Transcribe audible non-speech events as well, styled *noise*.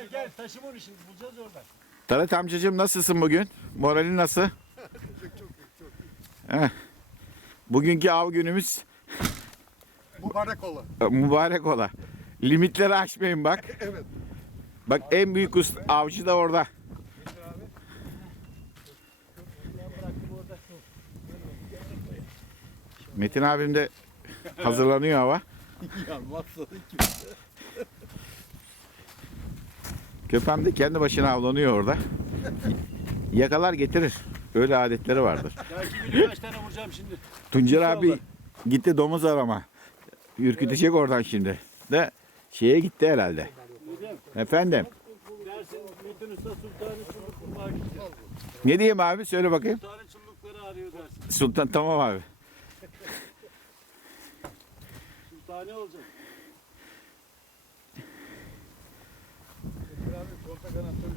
Gel gel taşım onu şimdi bulacağız oradan. Talat amcacığım nasılsın bugün? Moralin nasıl? *laughs* Heh. Bugünkü av günümüz *laughs* Mübarek ola. e, mübarek ola. Limitleri aşmayın bak. *laughs* Evet. Bak en büyük usta, avcı da orada. Metin abim de hazırlanıyor hava. Köpem de kendi başına avlanıyor orada. Yakalar getirir. Öyle adetleri vardır. *laughs* Belki bir kaç tane vuracağım şimdi. Tuncer abi gitti domuz arama. Ürkütecek oradan şimdi. De şeye gitti herhalde. Efendim. Dersin Metin. Ne diyeyim abi? Söyle bakayım. Sultan'ın çullukları arıyor dersin. Sultan tamam abi. Sultani olacak. kadar